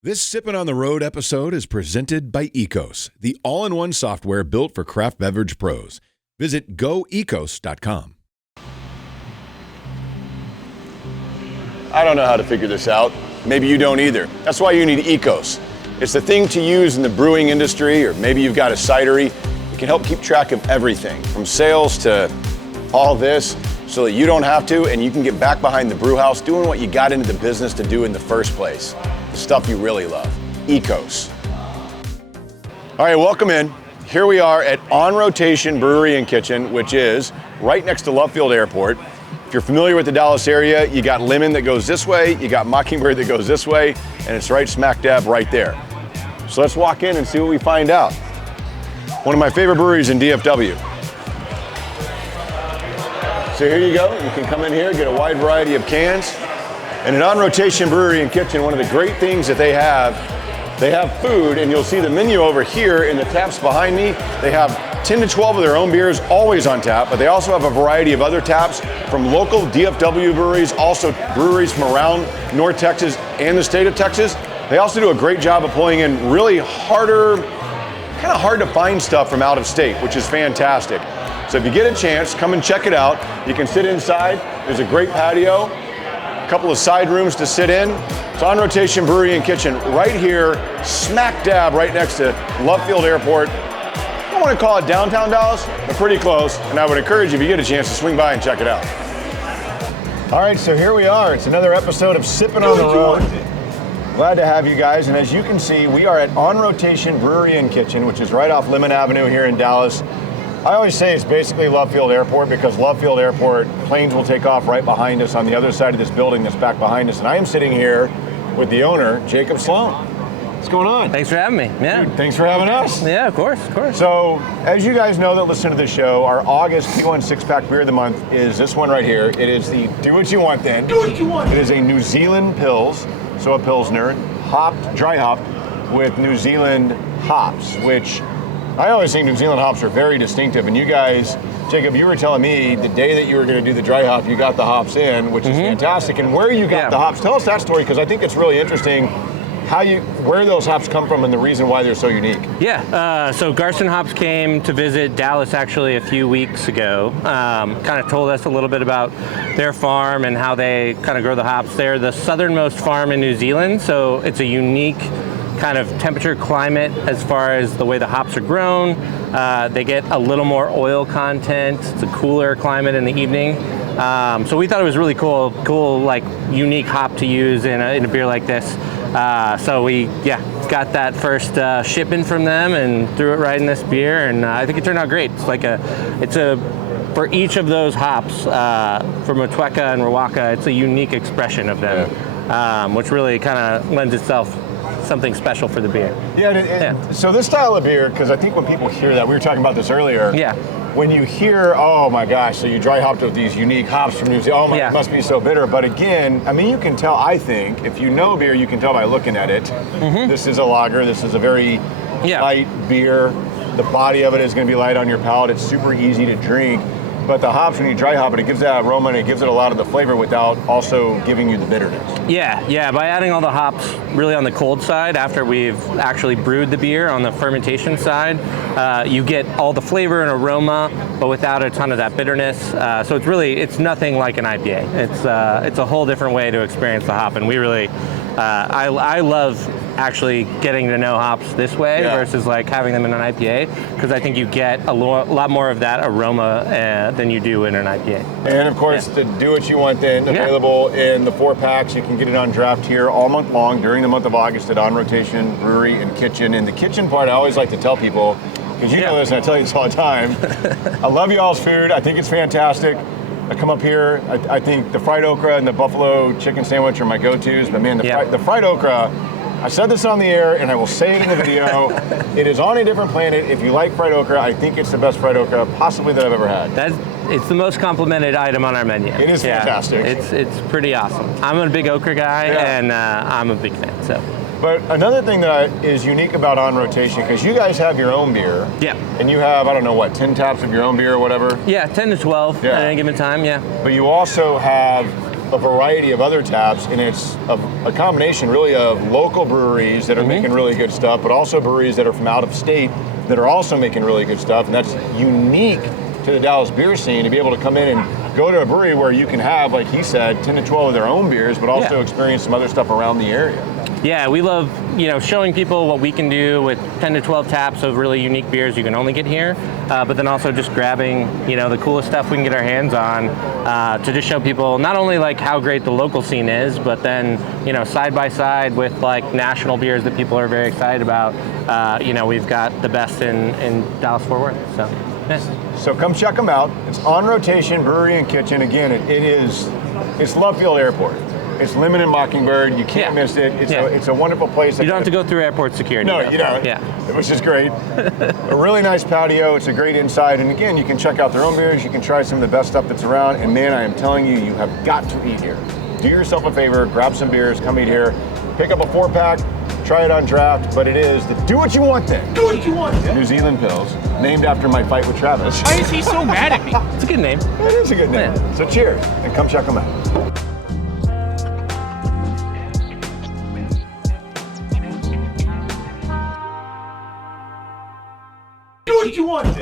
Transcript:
This Sippin' on the Road episode is presented by Ecos, the all-in-one software built for craft beverage pros. Visit goecos.com. I don't know how to figure this out. Maybe you don't either. That's why you need Ecos. It's the thing to use in the brewing industry, or maybe you've got a cidery. It can help keep track of everything, from sales to all this, so that you don't have to, and you can get back behind the brew house doing what you got into the business to do in the first place. The stuff you really love. Ecos. All right, welcome in. Here we are at On Rotation Brewery and Kitchen, which is right next to Love Field Airport. If you're familiar with the Dallas area, you got Lemon that goes this way, you got Mockingbird that goes this way, and it's right smack dab right there. So let's walk in and see what we find out. One of my favorite breweries in DFW. So here you go. You can come in here, get a wide variety of cans. And at On Rotation Brewery and Kitchen, one of the great things that they have food, and you'll see the menu over here in the taps behind me. They have 10 to 12 of their own beers always on tap, but they also have a variety of other taps from local DFW breweries, also breweries from around North Texas and the state of Texas. They also do a great job of pulling in really kind of hard to find stuff from out of state, which is fantastic. So if you get a chance, come and check it out. You can sit inside. There's a great patio. Couple of side rooms to sit in. It's On Rotation Brewery and Kitchen right here, smack dab right next to Love Field Airport. I don't want to call it downtown Dallas, but pretty close. And I would encourage you, if you get a chance, to swing by and check it out. All right, so here we are. It's another episode of Sippin' on the Road. Glad to have you guys. And as you can see, we are at On Rotation Brewery and Kitchen, which is right off Lemon Avenue here in Dallas. I always say it's basically Love Field Airport, because Love Field Airport, planes will take off right behind us on the other side of this building that's back behind us. And I am sitting here with the owner, Jacob Sloan. What's going on? Thanks for having me. Yeah. Dude, thanks for having us. Yeah, of course. So, as you guys know that listen to the show, our August P1 six-pack beer of the month is this one right here. It is the Do What You Want Then. Do What You Want. It is a New Zealand Pils, so a Pilsner, dry hopped with New Zealand hops, which I always think New Zealand hops are very distinctive, and you guys, Jacob, you were telling me the day that you were going to do the dry hop, you got the hops in, which is fantastic. And where you got the hops, tell us that story, because I think it's really interesting where those hops come from and the reason why they're so unique. Yeah, so Garson Hops came to visit Dallas actually a few weeks ago. Kind of told us a little bit about their farm and how they kind of grow the hops. They're the southernmost farm in New Zealand, so it's a unique kind of temperature climate as far as the way the hops are grown. They get a little more oil content. It's a cooler climate in the evening. So we thought it was really cool like unique hop to use in a beer like this. So we got that first shipment from them and threw it right in this beer, and I think it turned out great. It's for each of those hops, for Motueka and Rawaka, it's a unique expression of them, which really kind of lends itself something special for the beer. So this style of beer, because I think when people hear that, we were talking about this earlier. Yeah. When you hear, oh my gosh, so you dry hopped with these unique hops from New Zealand, it must be so bitter. But again, I mean, you can tell, I think, if you know beer, you can tell by looking at it. This is a lager, this is a very light beer. The body of it is going to be light on your palate. It's super easy to drink. But the hops, when you dry hop it, it gives that aroma and it gives it a lot of the flavor without also giving you the bitterness. Yeah, by adding all the hops really on the cold side after we've actually brewed the beer on the fermentation side, you get all the flavor and aroma, but without a ton of that bitterness. So it's nothing like an IPA. It's a whole different way to experience the hop, and we really, I love actually getting to know hops this way versus like having them in an IPA, because I think you get a lot more of that aroma than you do in an IPA. And of course, the Do What You Want Then, available in the 4-packs. You can get it on draft here all month long during the month of August at On Rotation Brewery and Kitchen. And the kitchen part, I always like to tell people, because you know this and I tell you this all the time, I love y'all's food. I think it's fantastic. I come up here, I think the fried okra and the buffalo chicken sandwich are my go-tos, but man, the fried okra, I said this on the air, and I will say it in the video. It is on a different planet. If you like fried okra, I think it's the best fried okra possibly that I've ever had. It's the most complimented item on our menu. It is fantastic. It's pretty awesome. I'm a big okra guy, and I'm a big fan. So. But another thing that is unique about On Rotation, because you guys have your own beer. Yeah. And you have, 10 taps of your own beer or whatever? Yeah, 10 to 12 at any given time, But you also have a variety of other taps, and it's a combination really of local breweries that are making really good stuff, but also breweries that are from out of state that are also making really good stuff, and that's unique to the Dallas beer scene to be able to come in and go to a brewery where you can have, like he said, 10 to 12 of their own beers, but also experience some other stuff around the area. Yeah, we love, showing people what we can do with 10 to 12 taps of really unique beers you can only get here, but then also just grabbing, the coolest stuff we can get our hands on to just show people not only like how great the local scene is, but then, side by side with like national beers that people are very excited about. We've got the best in Dallas-Fort Worth, so. Yeah. So come check them out. It's On Rotation Brewery and Kitchen. Again, it's Love Field Airport. It's Lemon and Mockingbird. You can't miss it. It's a wonderful place. You don't have to go through airport security. No, though. you don't. Yeah. Which is great. A really nice patio. It's a great inside. And again, you can check out their own beers. You can try some of the best stuff that's around. And man, I am telling you, you have got to eat here. Do yourself a favor. Grab some beers. Come eat here. Pick up a 4-pack. Try it on draft. But it is the Do What You Want thing. Do what you want. New Zealand Pils. Named after my fight with Travis. Why is he so mad at me? It's a good name. It is a good name. Yeah. So cheers. And come check them out. Do what you want.